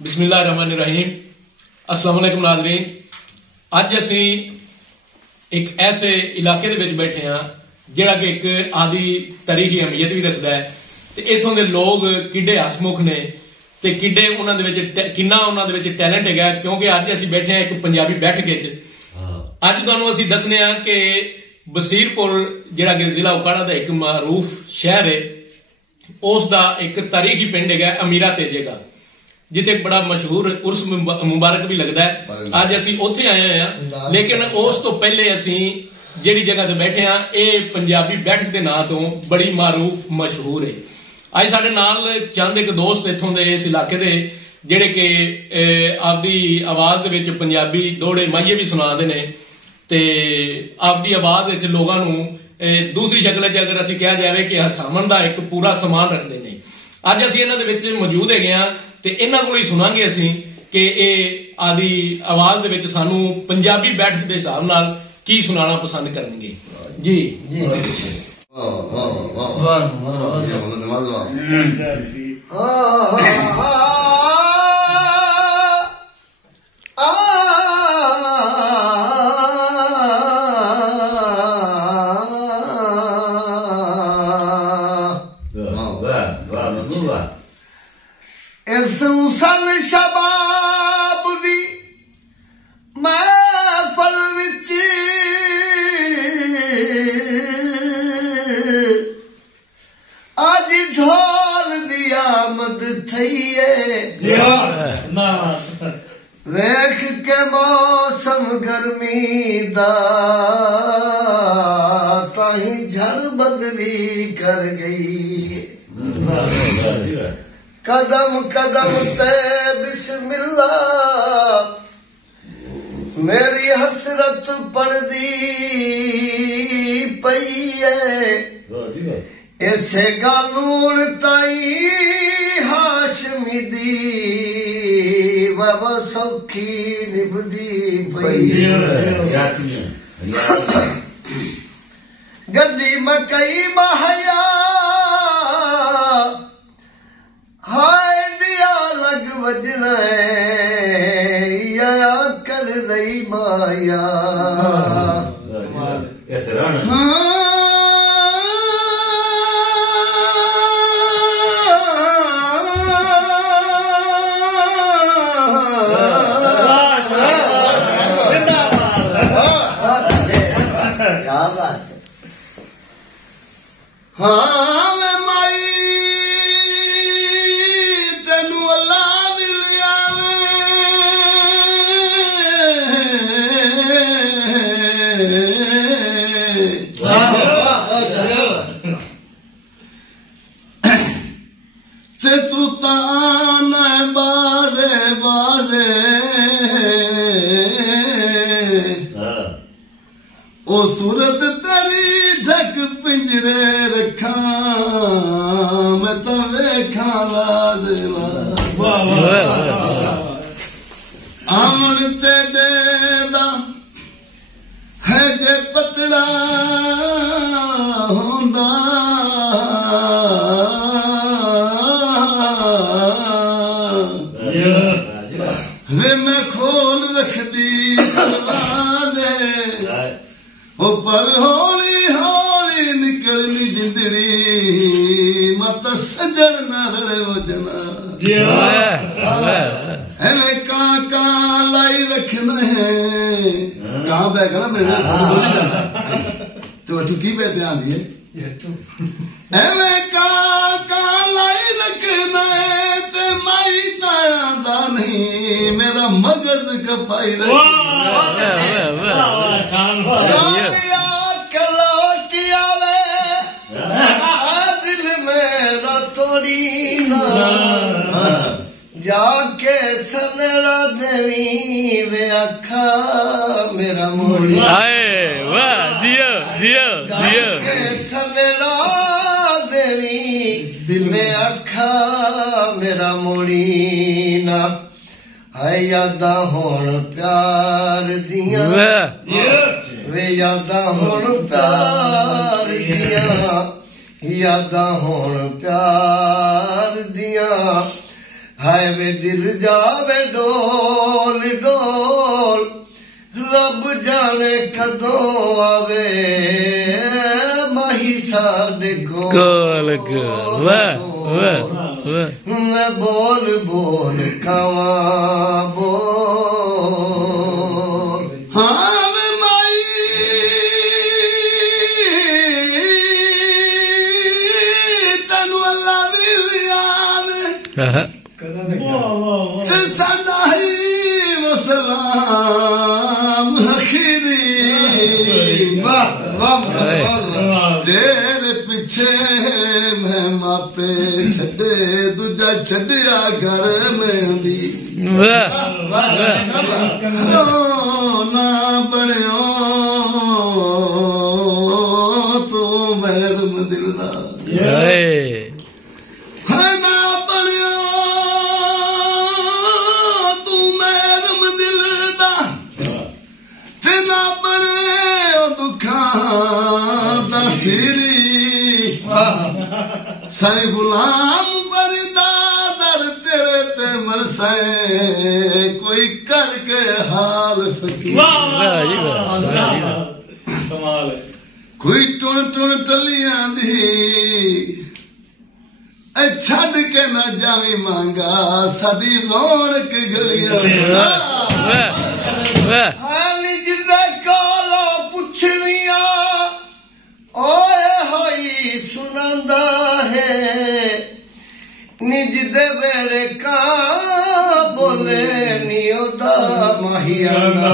बिस्मिल्लाहिर्रहमानिर्रहीम। अस्सलाम वालेकुम नाज़रीन। अज असी एक ऐसे इलाके दे विच बैठे हाँ जिहड़ा कि एक आदि तारीखी अहमियत भी रखता है ते इत्थों दे लोग किड्डे हसमुख ने ते किड्डे उन्हां दे विच किन्ना उन्हां दे विच टैलेंट है, क्योंकि अज असी बैठे हैं एक पंजाबी बैठक विच। अज तुहानूं असी दसने आ कि बसीरपुर जिहड़ा कि जिला उकाड़ा दा एक मारूफ शहर है, उसका एक तारीखी पिंड है अमीरा तेजे का, जिथे एक बड़ा मशहूर उर्स मुबारक भी लगता है। अज असी उत्थे आए हैं, लेकिन उस तो पहले असी जिहड़ी जगह ते बैठे हाँ ये पंजाबी बैठक के नां तो बड़ी मारूफ मशहूर है। अज साडे नाल चंद एक दोस्त इत्थों दे इस इलाके दे जिहड़े कि आपदी आवाज दे विच पंजाबी दोहड़े माहिए भी सुणांदे ने ते आपदी आवाज विच लोगां नूं दूसरी शक्ल च अगर असी कहा जाए कि हसावन का एक पूरा समान रखते हैं। अज असी इन्हां दे विच मौजूद है ते इन्हां कोलों ही सुनांगे असी कि ये आदि आवाज दे विच सानू पंजाबी बैठक के हिसाब नाल की सुनाना पसंद करनगे। जी सन शबाब दी महफल विच अज ढोल दी आमद थई है। वेख के मौसम गर्मी दा ताही झड़ बदली कर गई। कदम कदम ते बिस्मिल्लाह मेरी हसरत पड़दी पई है। इसे गालून ताई हाशमी दी बाबा सौखी निभदी पई है। गड्डी मकई महया हाय दिया लग वजना या कर लई माया। हाँ मैं माई से तू तान बाजे बाजे ओ सूरत तेरी ढक पिंजरे रखा मैं तो वेखा लाजला। आमन तेरे दा है जे पतड़ा होंदा वे मैं खोल रख दी दरवाजे ओ पर हौली हौली निकलनी जिंदड़ी मत सजन न रले वजना। एवें काका लाई रखना है कहाँ बैठा ना मेरे तो की पे ध्यान दिए। एवें काका लाई रखना है ते माई ताया नहीं मेरा मगज कपाई दिल मेरा तोड़ी ना जाके सनरा देवी वे अखा मेरा मोड़ी। जाके सनरा देवी दिल में अखा मेरा मोड़ी ना। है यादा होण प्यार दिया वे यादा होण प्यार दिया यादा होण प्यार दिया हाय वे दिल जावे डोल डोल रब जाने कदों आवे माही साडे कोल वाह वाह वाह मैं बोल बोल कावा बोल हाँ मैं माई तनु अल्लाह मिलिया साडा ही सलाम आखिरी वाह वाह तेरे पीछे मैं मापे छड़े दूजा छड़िया घर में भी ना बनियो तू महरम दिलदा साईं गुलाम बरदा दर तेरे ते मरसे कोई करके हाल फकीर कमाल कोई टुन टुन टलियां दी छड़ के ना जावी मांगा साडी लौणक गलियां हाली जिदा कोलो पुछनिया ओए होई सुनंदा है निज दे वेड़े का बोले नियोदा माहियाना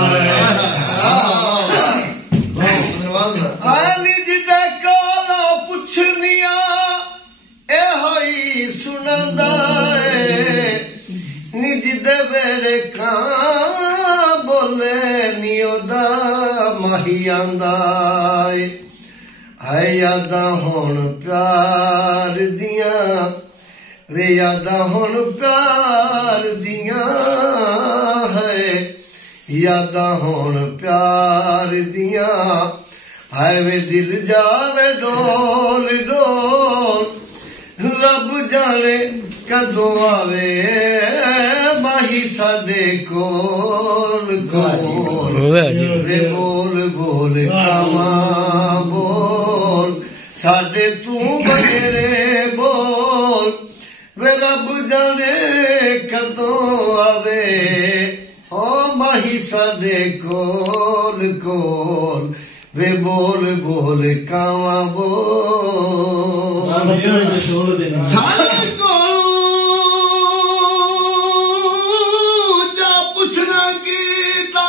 निज दे कोलो पुछनिया ए होई सुनंदा है निज दे वेड़े का बोले नियोदा माहियाना है यादा हुण प्यार दिया वे यादा हुण प्यार दिया है यादा हुण प्यार दिया है वे दिल जावे डोल डोल रब जाने कदों आवे माही साडे कोल कोल वे बोल बोल कावा बोल साडे तू बगेरे बोल वे रब जाने कदों आवे ओ माही साडे कोल कोल वे बोल बोल कावा बोल सारे को जा पुछना कीता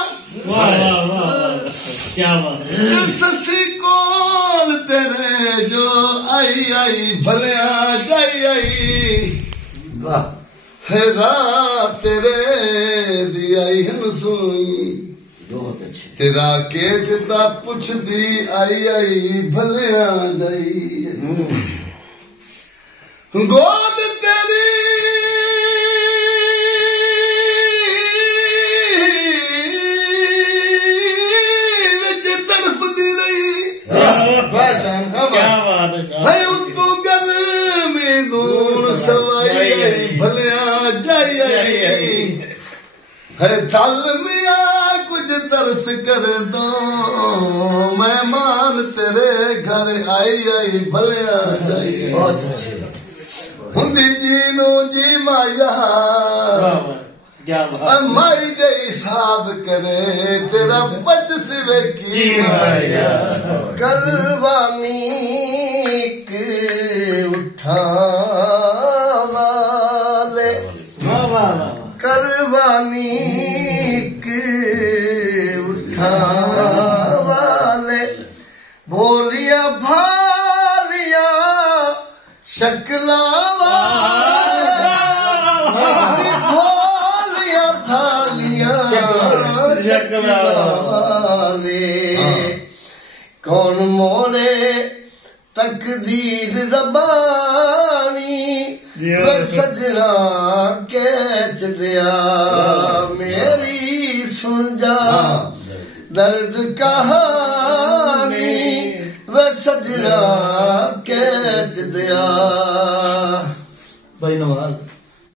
क्या बात ससी कोल तेरे जो आई आई भलिया जाई आई है रात तेरे दी आई हम सोई तेरा के जिदा पुछदी आई आई भलिया जाई गोद तेरी विच तड़फदी रही क्या बात है तू गल में दूर सवाई भलिया जाई आई है थल मिया कुछ तरस कर दो मेहमान तेरे घर आई आई भलिया जाई हुंदी जी नो जी माया माई जे हिसाब करे तेरा बच सिवे की माया करवानी उठा वाले करवानी उठा वाले बोलिया भालिया शकला भोलिया भालिया शकला वाले कौन मोड़े तकदीर रबानी सजना कैच दिया मेरी सुन जा दर्द कहानी वे सजना कैच दिया भाई नवाज